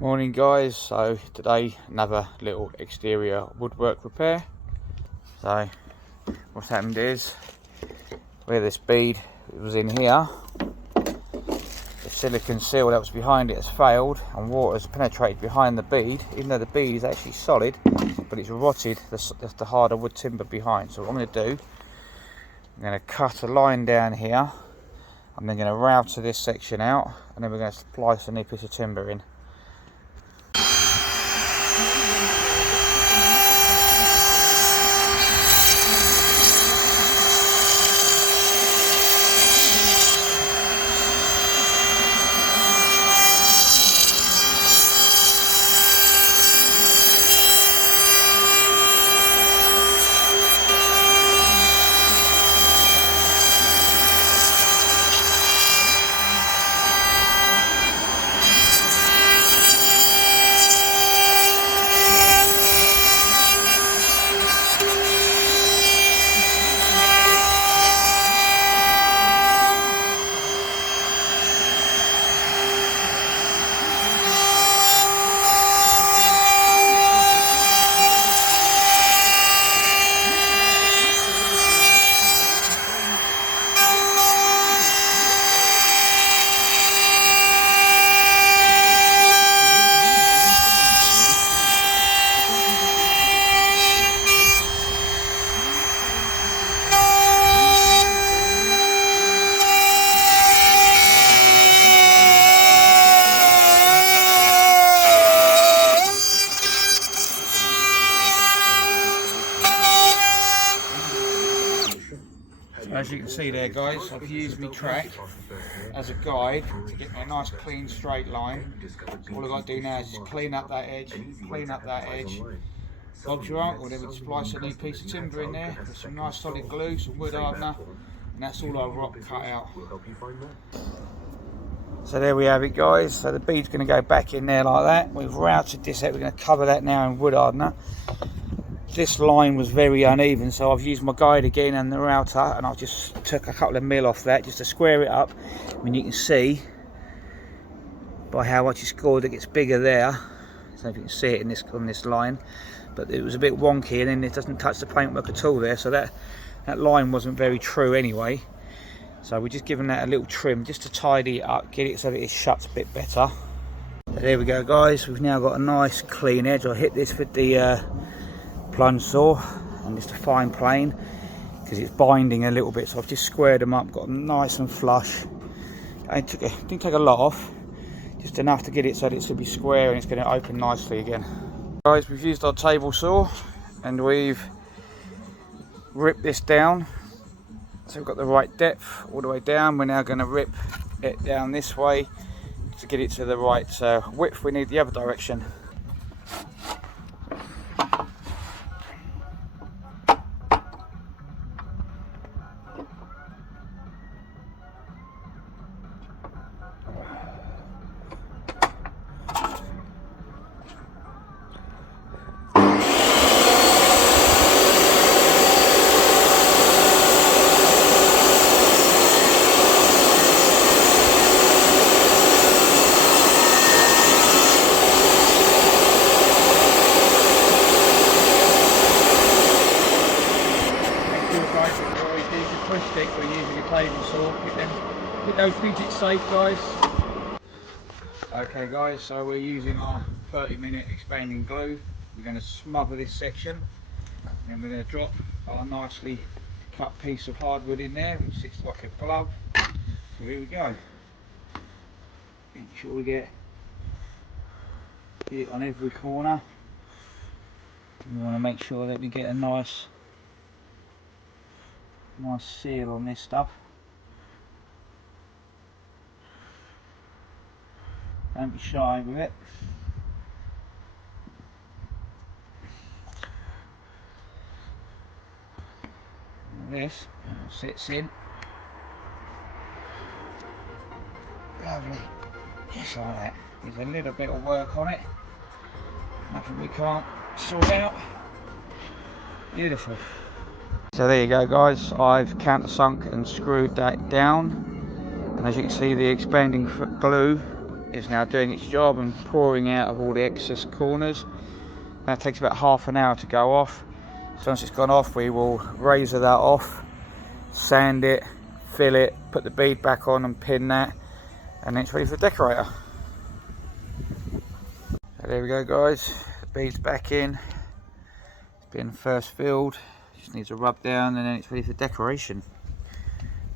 Morning guys, so today another little exterior woodwork repair. So what's happened is where this bead was in here, the silicone seal that was behind it has failed and water has penetrated behind the bead, even though the bead is actually solid, but it's rotted the harder wood timber behind. So what I'm going to do, I'm going to cut a line down here, I'm then going to router this section out, and then we're going to splice a new piece of timber in. As you can see there guys, I've used my track as a guide to get me a nice clean straight line. All I've got to do now is just clean up that edge, Bob's your uncle, then we splice a new piece of timber in there with some nice solid glue, some wood hardener, and that's all our rock cut out. So there we have it guys, so the bead's going to go back in there like that. We've routed this out, we're going to cover that now in wood hardener. This line was very uneven, so I've used my guide again and the router, and I've just took a couple of mil off that just to square it up. I mean, you can see by how much it's scored, it gets bigger there. I don't know if you can see it in on this line, but it was a bit wonky, and then it doesn't touch the paintwork at all there, so that line wasn't very true anyway. So we're just giving that a little trim just to tidy it up, get it so that it shuts a bit better. So there we go guys, we've now got a nice clean edge. I hit this with the plunge saw and just a fine plane because it's binding a little bit, so I've just squared them up, got them nice and flush. Didn't take a lot off, just enough to get it so that it's going to be square and it's going to open nicely again. Guys, we've used our table saw and we've ripped this down, so we've got the right depth all the way down. We're now going to rip it down this way to get it to the right width we need the other direction. Stick, we're using a table saw, get those digits safe guys. Okay guys, so we're using our 30-minute expanding glue. We're going to smother this section and we're going to drop our nicely cut piece of hardwood in there, which sits like a glove. So here we go. Make sure we get it on every corner. We want to make sure that we get a nice seal on this stuff. Don't be shy with it. And this sits in. Lovely. Just like that. There's a little bit of work on it. Nothing we can't sort out. Beautiful. So there you go guys, I've countersunk and screwed that down, and as you can see the expanding glue is now doing its job and pouring out of all the excess corners. That takes about half an hour to go off. So once it's gone off, we will razor that off, sand it, fill it, put the bead back on and pin that, and then it's ready for the decorator. So there we go guys, the bead's back in, it's been first filled, just needs a rub down and then it's ready for decoration.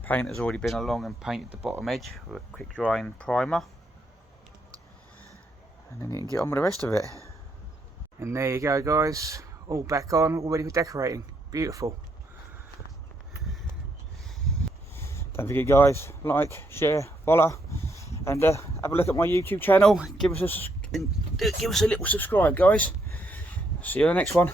Paint has already been along and painted the bottom edge with a quick drying primer, and then you can get on with the rest of it. And there you go guys, all back on, all ready for decorating. Beautiful. Don't forget guys, like, share, follow, and have a look at my YouTube channel. Give us a little subscribe guys. See you on the next one.